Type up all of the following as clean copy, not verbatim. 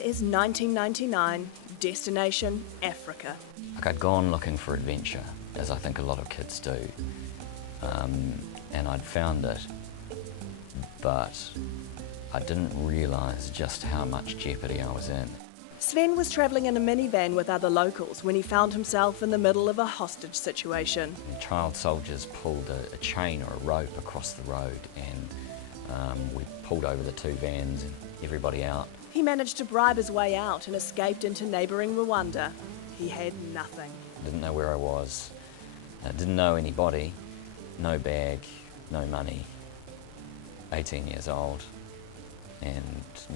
is 1999, destination Africa. Like I'd gone looking for adventure, as I think a lot of kids do, and I'd found it, but I didn't realise just how much jeopardy I was in. Sven was travelling in a minivan with other locals when he found himself in the middle of a hostage situation. Child soldiers pulled a chain or a rope across the road, and we pulled over the two vans and everybody out. He managed to bribe his way out and escaped into neighbouring Rwanda. He had nothing. Didn't know where I was, didn't know anybody, no bag, no money, 18 years old and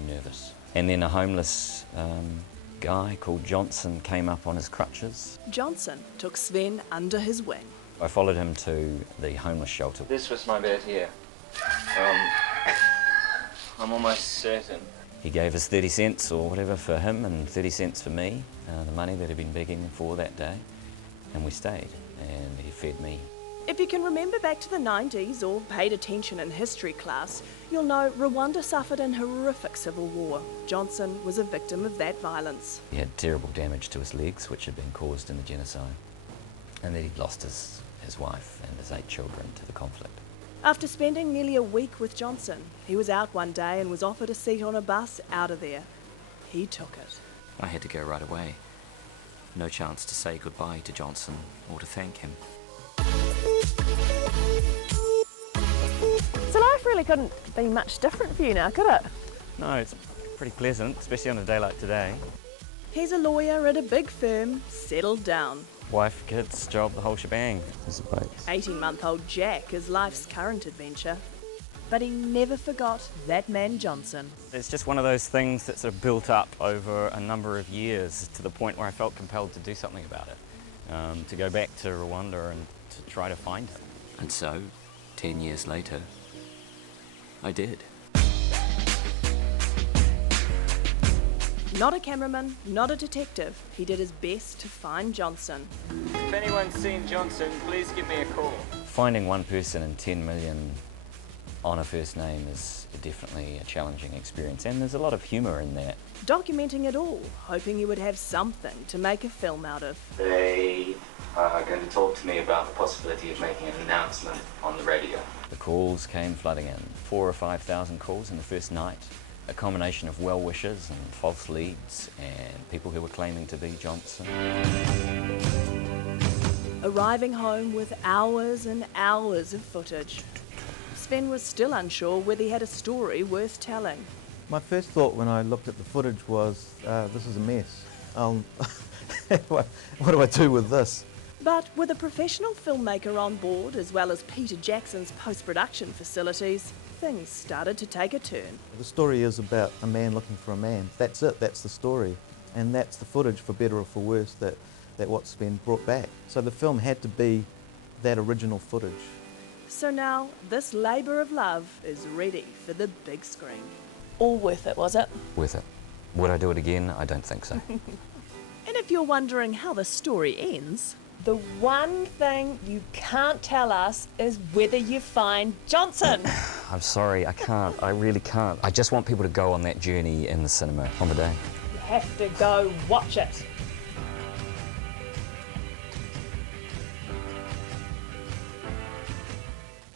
nervous. And then a homeless guy called Johnson came up on his crutches. Johnson took Sven under his wing. I followed him to the homeless shelter. This was my bed here. I'm almost certain. He gave us 30 cents or whatever for him and 30 cents for me, the money that he'd been begging for that day, and we stayed, and he fed me. If you can remember back to the 90s or paid attention in history class, you'll know Rwanda suffered an horrific civil war. Johnson was a victim of that violence. He had terrible damage to his legs, which had been caused in the genocide, and then he'd lost his wife and his 8 children to the conflict. After spending nearly a week with Johnson, he was out one day and was offered a seat on a bus out of there. He took it. I had to go right away. No chance to say goodbye to Johnson or to thank him. So life really couldn't be much different for you now, could it? No, it's pretty pleasant, especially on a day like today. He's a lawyer at a big firm, settled down. Wife, kids, job, the whole shebang, I suppose. 18-month-old Jack is life's current adventure. But he never forgot that man Johnson. It's just one of those things that sort of built up over a number of years to the point where I felt compelled to do something about it. To go back to Rwanda and to try to find him. And so, 10 years later, I did. Not a cameraman, not a detective. He did his best to find Johnson. If anyone's seen Johnson, please give me a call. Finding one person in 10 million on a first name is definitely a challenging experience, and there's a lot of humour in that. Documenting it all, hoping he would have something to make a film out of. They are going to talk to me about the possibility of making an announcement on the radio. The calls came flooding in, 4,000 or 5,000 calls in the first night. A combination of well wishers and false leads and people who were claiming to be Johnson. Arriving home with hours and hours of footage. Sven was still unsure whether he had a story worth telling. My first thought when I looked at the footage was, this is a mess. What do I do with this? But with a professional filmmaker on board, as well as Peter Jackson's post-production facilities, things started to take a turn. The story is about a man looking for a man. That's it, that's the story. And that's the footage, for better or for worse, that what's been brought back. So the film had to be that original footage. So now, this labour of love is ready for the big screen. All worth it, was it? Worth it. Would I do it again? I don't think so. And if you're wondering how the story ends, The one thing you can't tell us is whether you find Johnson. I'm sorry, I can't. I really can't. I just want people to go on that journey in the cinema on the day. You have to go watch it.